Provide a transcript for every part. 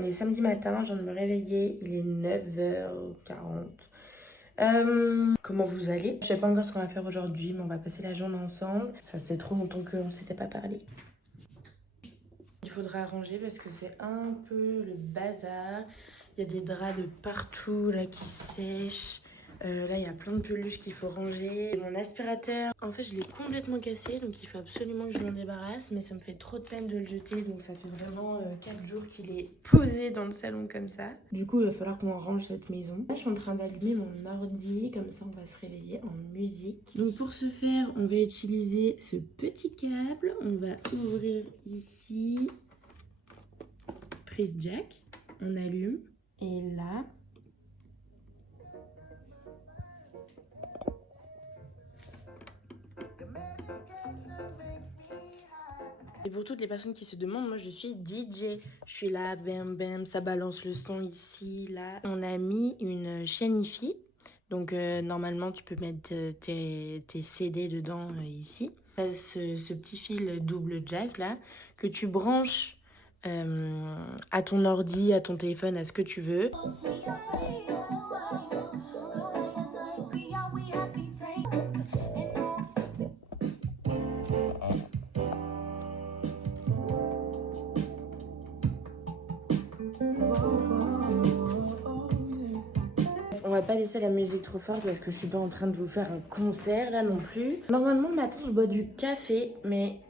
On est samedi matin, je viens de me réveiller, il est 9h40. Comment vous allez? Je sais pas encore ce qu'on va faire aujourd'hui, mais on va passer la journée ensemble. Ça fait trop longtemps qu'on s'était pas parlé. Il faudra arranger parce que c'est un peu le bazar. Il y a des draps de partout là qui sèchent. Là, il y a plein de peluches qu'il faut ranger. Et mon aspirateur, en fait, je l'ai complètement cassé, donc il faut absolument que je m'en débarrasse. Mais ça me fait trop de peine de le jeter, donc ça fait vraiment 4 jours qu'il est posé dans le salon comme ça. Du coup, il va falloir qu'on range cette maison. Là, je suis en train d'allumer mon ordi, comme ça on va se réveiller en musique. Donc pour ce faire, on va utiliser ce petit câble. On va ouvrir ici, prise jack, on allume. Et là, et pour toutes les personnes qui se demandent, moi je suis DJ. Je suis là, bam bam, ça balance le son ici, là. On a mis une chaîne hi-fi. Donc normalement tu peux mettre tes CD dedans ici. Ce petit fil double jack là que tu branches à ton ordi, à ton téléphone, à ce que tu veux. On va pas laisser la musique trop forte parce que je suis pas en train de vous faire un concert là non plus. Normalement le matin je bois du café, mais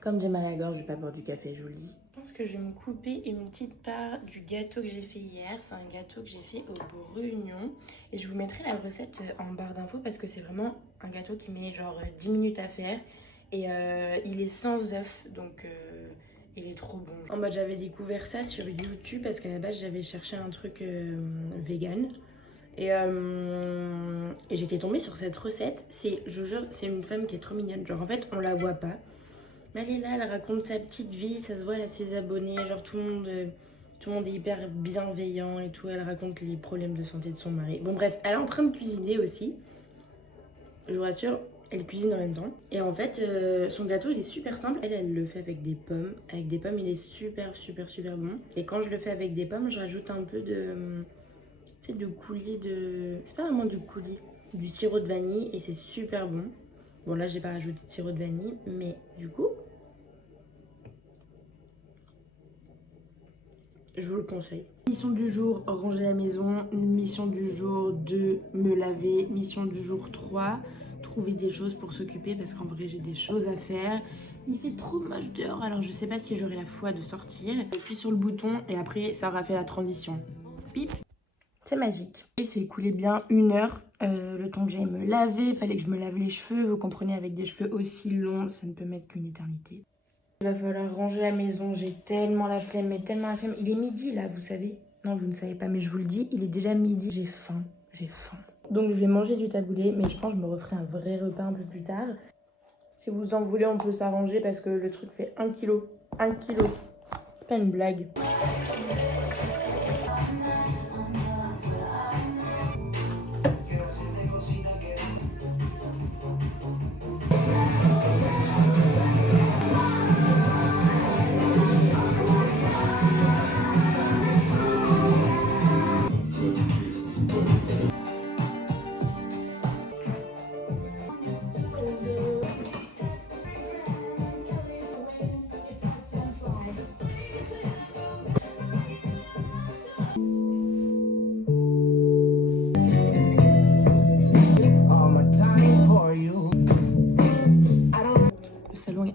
comme j'ai mal à la gorge, je vais pas boire du café, je vous le dis. Je pense que je vais me couper une petite part du gâteau que j'ai fait hier. C'est un gâteau que j'ai fait au brugnon. Et je vous mettrai la recette en barre d'infos parce que c'est vraiment un gâteau qui met genre 10 minutes à faire. Et il est sans œuf, donc il est trop bon. En mode j'avais découvert ça sur YouTube parce qu'à la base j'avais cherché un truc vegan. Et j'étais tombée sur cette recette. Je vous jure, c'est une femme qui est trop mignonne. Genre en fait on la voit pas. Mais elle est là, elle raconte sa petite vie, ça se voit, elle a ses abonnés, genre tout le monde est hyper bienveillant et tout. Elle raconte les problèmes de santé de son mari. Bon bref, elle est en train de cuisiner aussi. Je vous rassure, elle cuisine en même temps. Et en fait, son gâteau, il est super simple. Elle le fait avec des pommes. Avec des pommes, il est super bon. Et quand je le fais avec des pommes, je rajoute un peu de... tu sais, de coulis de... C'est pas vraiment du coulis, du sirop de vanille et c'est super bon. Bon là, j'ai pas rajouté de sirop de vanille, mais du coup... je vous le conseille. Mission du jour, ranger la maison. Mission du jour 2, me laver. Mission du jour 3, trouver des choses pour s'occuper parce qu'en vrai j'ai des choses à faire. Il fait trop moche dehors, alors je sais pas si j'aurai la foi de sortir. J'appuie sur le bouton et après ça aura fait la transition. Pip. C'est magique. Il s'est écoulé bien 1 heure, le temps que j'aille me laver. Il fallait que je me lave les cheveux. Vous comprenez, avec des cheveux aussi longs, ça ne peut mettre qu'une éternité. Il va falloir ranger la maison, j'ai tellement la flemme, mais tellement la flemme. Il est midi là, vous savez. Non, vous ne savez pas, mais je vous le dis, il est déjà midi. J'ai faim, j'ai faim. Donc je vais manger du taboulé, mais je pense que je me referai un vrai repas un peu plus tard. Si vous en voulez, on peut s'arranger parce que le truc fait 1 kilo. 1 kilo. C'est pas une blague.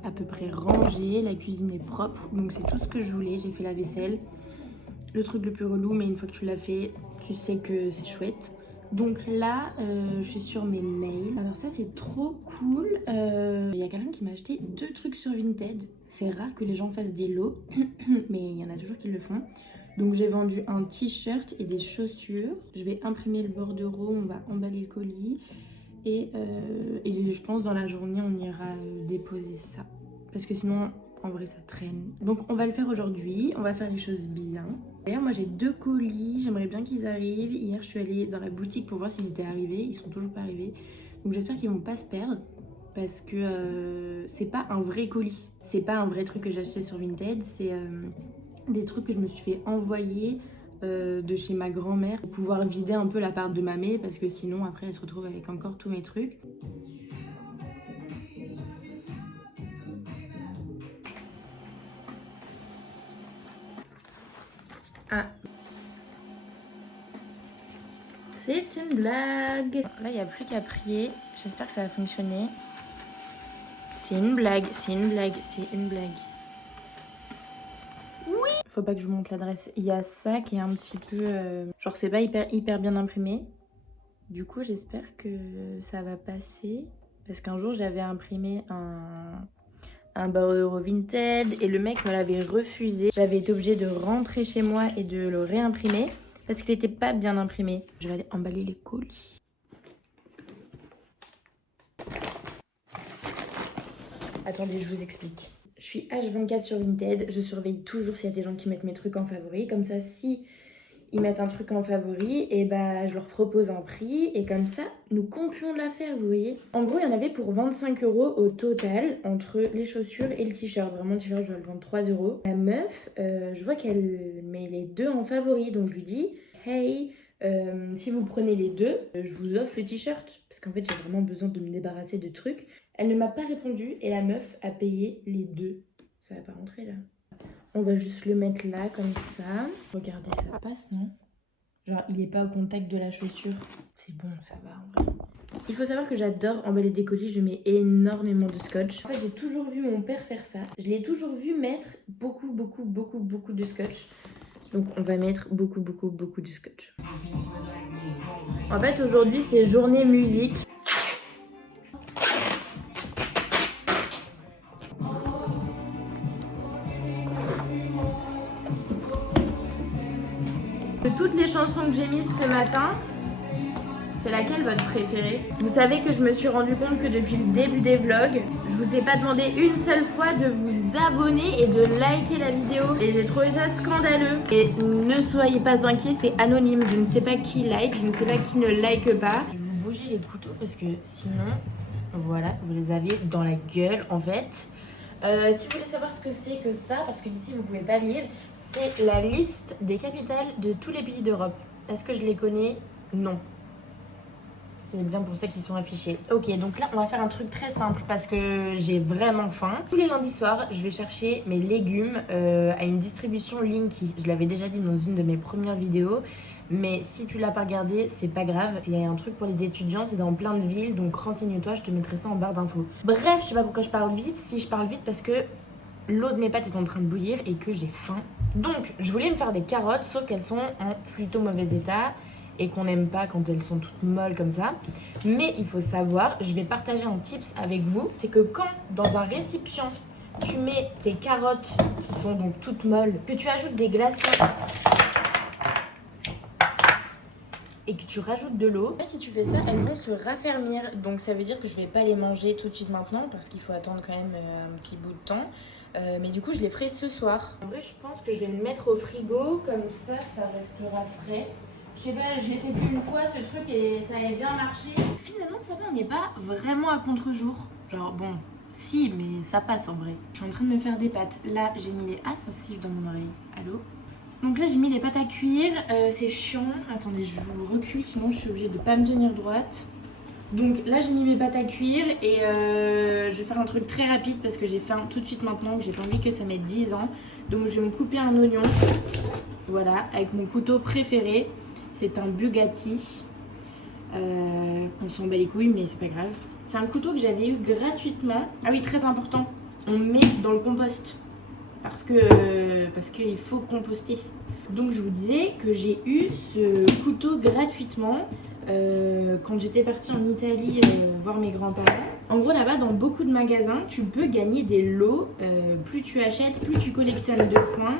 À peu près rangé, la cuisine est propre, donc c'est tout ce que je voulais. J'ai fait la vaisselle, le truc le plus relou, mais une fois que tu l'as fait, tu sais que c'est chouette. Donc là, je suis sur mes mails. Alors ça, c'est trop cool. Il y a quelqu'un qui m'a acheté 2 trucs sur Vinted. C'est rare que les gens fassent des lots, mais il y en a toujours qui le font. Donc j'ai vendu un t-shirt et des chaussures. Je vais imprimer le bordereau, on va emballer le colis. Et je pense dans la journée, on ira déposer ça. Parce que sinon, en vrai, ça traîne. Donc on va le faire aujourd'hui. On va faire les choses bien. D'ailleurs, moi j'ai 2 colis. J'aimerais bien qu'ils arrivent. Hier, je suis allée dans la boutique pour voir s'ils étaient arrivés. Ils sont toujours pas arrivés. Donc j'espère qu'ils vont pas se perdre. Parce que c'est pas un vrai colis. C'est pas un vrai truc que j'ai acheté sur Vinted. des trucs que je me suis fait envoyer de chez ma grand-mère pour pouvoir vider un peu l'appart de ma mère parce que sinon après elle se retrouve avec encore tous mes trucs. Ah, c'est une blague. Là il n'y a plus qu'à prier, j'espère que ça va fonctionner. C'est une blague, c'est une blague, c'est une blague. Oui. Faut pas que je vous montre l'adresse. Il y a ça qui est un petit peu... genre c'est pas hyper bien imprimé. Du coup j'espère que ça va passer. Parce qu'un jour j'avais imprimé un bordereau Vinted et le mec me l'avait refusé. J'avais été obligée de rentrer chez moi et de le réimprimer. Parce qu'il n'était pas bien imprimé. Je vais aller emballer les colis. Attendez, je vous explique. Je suis H24 sur Vinted, je surveille toujours s'il y a des gens qui mettent mes trucs en favori. Comme ça, si ils mettent un truc en favori, et bah je leur propose un prix. Et comme ça, nous concluons l'affaire, vous voyez. En gros, il y en avait pour 25 € au total, entre les chaussures et le t-shirt. Vraiment, le t-shirt, je dois le vendre 3 €. La meuf, je vois qu'elle met les deux en favori. Donc je lui dis, hey, si vous prenez les deux, je vous offre le t-shirt. Parce qu'en fait, j'ai vraiment besoin de me débarrasser de trucs. Elle ne m'a pas répondu et la meuf a payé les deux. Ça va pas rentrer là. On va juste le mettre là comme ça. Regardez, ça passe, non? Genre, il est pas au contact de la chaussure. C'est bon, ça va en vrai. Il faut savoir que j'adore emballer des colis. Je mets énormément de scotch. En fait, j'ai toujours vu mon père faire ça. Je l'ai toujours vu mettre beaucoup de scotch. Donc, on va mettre beaucoup de scotch. En fait, aujourd'hui, c'est journée musique. De toutes les chansons que j'ai mises ce matin, c'est laquelle votre préférée? Vous savez que je me suis rendu compte que depuis le début des vlogs, je vous ai pas demandé une seule fois de vous abonner et de liker la vidéo. Et j'ai trouvé ça scandaleux. Et ne soyez pas inquiets, c'est anonyme. Je ne sais pas qui like, je ne sais pas qui ne like pas. Je vais vous bouger les couteaux parce que sinon, voilà, vous les avez dans la gueule en fait. Si vous voulez savoir ce que c'est que ça, parce que d'ici vous pouvez pas lire, c'est la liste des capitales de tous les pays d'Europe. Est-ce que je les connais? Non. C'est bien pour ça qu'ils sont affichés. Ok, donc là, on va faire un truc très simple parce que j'ai vraiment faim. Tous les lundis soirs, je vais chercher mes légumes à une distribution Linky. Je l'avais déjà dit dans une de mes premières vidéos. Mais si tu l'as pas regardé, c'est pas grave. Il y a un truc pour les étudiants, c'est dans plein de villes. Donc renseigne-toi, je te mettrai ça en barre d'infos. Bref, je sais pas pourquoi je parle vite. Si je parle vite, parce que l'eau de mes pâtes est en train de bouillir et que j'ai faim. Donc, je voulais me faire des carottes, sauf qu'elles sont en plutôt mauvais état et qu'on n'aime pas quand elles sont toutes molles comme ça. Mais il faut savoir, je vais partager un tips avec vous, c'est que quand dans un récipient, tu mets tes carottes qui sont donc toutes molles, que tu ajoutes des glaçons et que tu rajoutes de l'eau, si tu fais ça, elles vont se raffermir. Donc ça veut dire que je vais pas les manger tout de suite maintenant parce qu'il faut attendre quand même un petit bout de temps. Mais du coup, je les ferai ce soir. En vrai, je pense que je vais le mettre au frigo, comme ça restera frais. Je sais pas, je l'ai fait qu'une fois ce truc et ça avait bien marché. Finalement, ça va, on n'est pas vraiment à contre-jour. Genre, bon, si, mais ça passe en vrai. Je suis en train de me faire des pâtes. Là, j'ai mis les... Ah, ça siffle dans mon oreille. Allô? Donc là, j'ai mis les pâtes à cuire. C'est chiant. Attendez, je vous recule, sinon je suis obligée de pas me tenir droite. Donc là, j'ai mis mes pâtes à cuire et je vais faire un truc très rapide parce que j'ai faim tout de suite maintenant, que j'ai pas envie que ça mette 10 ans. Donc je vais me couper un oignon, voilà, avec mon couteau préféré. C'est un Bugatti. On s'en bat les couilles, mais c'est pas grave. C'est un couteau que j'avais eu gratuitement. Ah oui, très important, on met dans le compost parce qu'il faut composter. Donc je vous disais que j'ai eu ce couteau gratuitement quand j'étais partie en Italie voir mes grands-parents. En gros, là-bas, dans beaucoup de magasins, tu peux gagner des lots. Plus tu achètes, plus tu collectionnes de points.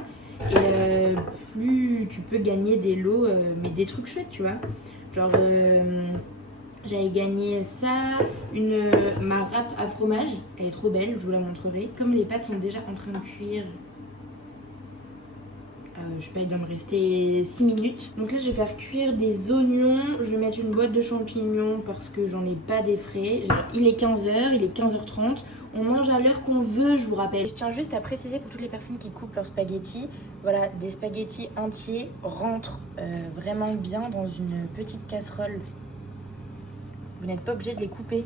Et plus tu peux gagner des lots, mais des trucs chouettes, tu vois. Genre, j'avais gagné ça, ma râpe à fromage. Elle est trop belle, je vous la montrerai. Comme les pâtes sont déjà en train de cuire, je sais pas, il doit me rester 6 minutes. Donc là, je vais faire cuire des oignons. Je vais mettre une boîte de champignons parce que j'en ai pas des frais. Il est 15h, il est 15h30. On mange à l'heure qu'on veut, je vous rappelle. Je tiens juste à préciser pour toutes les personnes qui coupent leurs spaghettis, voilà, des spaghettis entiers rentrent vraiment bien dans une petite casserole. Vous n'êtes pas obligé de les couper.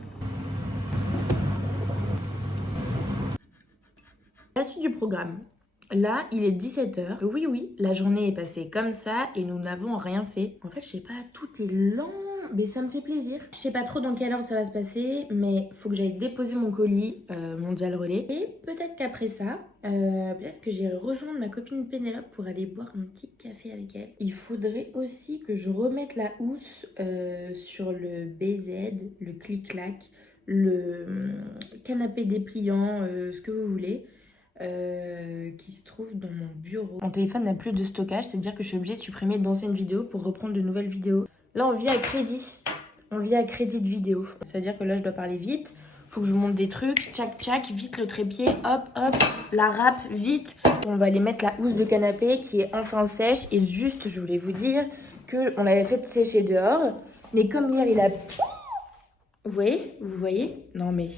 La suite du programme. Là, il est 17h. Oui, la journée est passée comme ça et nous n'avons rien fait. En fait, je sais pas, tout est lent, mais ça me fait plaisir. Je sais pas trop dans quelle ordre ça va se passer, mais faut que j'aille déposer mon colis, Mondial Relais. Et peut-être qu'après ça, peut-être que j'irai rejoindre ma copine Pénélope pour aller boire un petit café avec elle. Il faudrait aussi que je remette la housse sur le BZ, le clic-clac, le canapé dépliant, ce que vous voulez. Qui se trouve dans mon bureau. Mon téléphone n'a plus de stockage, c'est-à-dire que je suis obligée de supprimer d'anciennes vidéos pour reprendre de nouvelles vidéos. Là, on vit à crédit. On vit à crédit de vidéo. C'est-à-dire que là, je dois parler vite. Faut que je monte des trucs. Tchac, tchac, vite le trépied. Hop, hop, la râpe, vite. On va aller mettre la housse de canapé qui est enfin sèche. Et juste, je voulais vous dire qu'on l'avait fait sécher dehors. Mais comme hier, il a... Vous voyez? Vous voyez? Non, mais...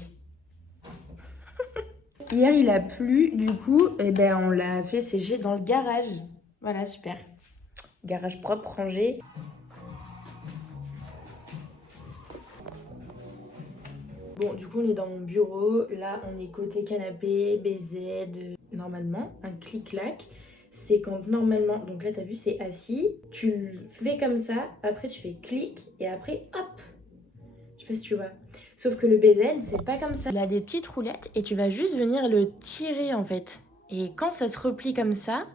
Hier, il a plu, du coup, eh ben, on l'a fait sécher dans le garage. Voilà, super. Garage propre, rangé. Bon, du coup, on est dans mon bureau. Là, on est côté canapé, BZ. Normalement, un clic-clac, c'est quand normalement... Donc là, t'as vu, c'est assis. Tu le fais comme ça. Après, tu fais clic. Et après, hop. Je sais pas si tu vois. Sauf que le BZ, c'est pas comme ça. Il a des petites roulettes et tu vas juste venir le tirer en fait. Et quand ça se replie comme ça,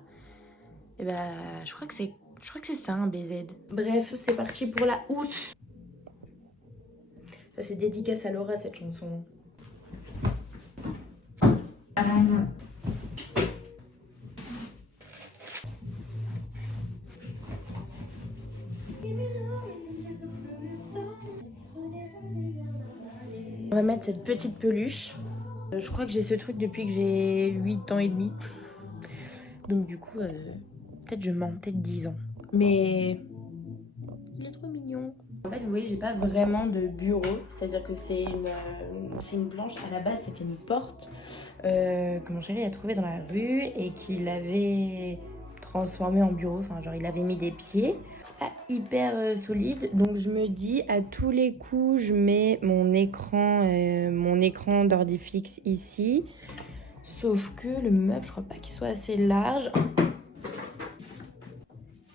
eh ben, je crois que c'est ça un BZ. Bref, c'est parti pour la housse. Ça c'est dédicace à Laura cette chanson. On va mettre cette petite peluche. Je crois que j'ai ce truc depuis que j'ai 8 ans et demi. Donc du coup, peut-être je mens, peut-être 10 ans. Mais il est trop mignon. En fait, vous voyez, j'ai pas vraiment de bureau. C'est-à-dire que c'est une planche. À la base, c'était une porte que mon chéri a trouvée dans la rue et qu'il avait transformée en bureau. Enfin, genre, il avait mis des pieds. C'est pas hyper solide. Donc, je me dis, à tous les coups, je mets mon écran d'ordi fixe ici. Sauf que le meuble, je crois pas qu'il soit assez large.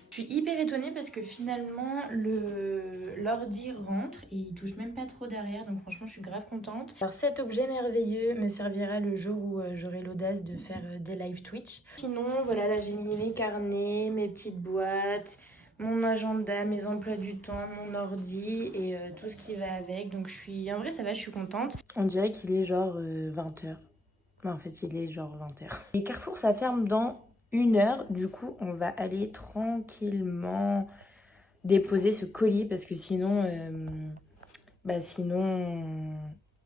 Je suis hyper étonnée parce que finalement l'ordi rentre et il touche même pas trop derrière, donc franchement je suis grave contente. Alors cet objet merveilleux me servira le jour où j'aurai l'audace de faire des live Twitch. Sinon voilà, là j'ai mis mes carnets, mes petites boîtes, mon agenda, mes emplois du temps, mon ordi et tout ce qui va avec. Donc en vrai ça va, je suis contente. On dirait qu'il est genre 20h. Mais en fait il est genre 20h. Et Carrefour ça ferme dans 1 heure, du coup on va aller tranquillement déposer ce colis parce que sinon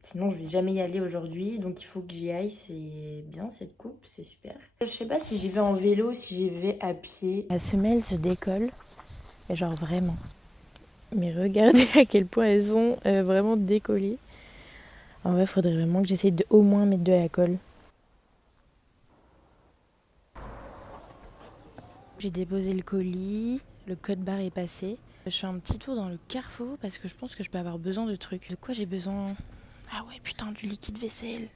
sinon je vais jamais y aller aujourd'hui, donc il faut que j'y aille. C'est bien cette coupe, c'est super. Je sais pas si j'y vais en vélo, si j'y vais à pied. La semelle se décolle, et genre vraiment, mais regardez à quel point elles sont vraiment décollées. En vrai faudrait vraiment que j'essaye de au moins mettre de la colle. J'ai déposé le colis, le code barre est passé. Je fais un petit tour dans le Carrefour parce que je pense que je peux avoir besoin de trucs. De quoi j'ai besoin? Ah ouais, putain, du liquide vaisselle.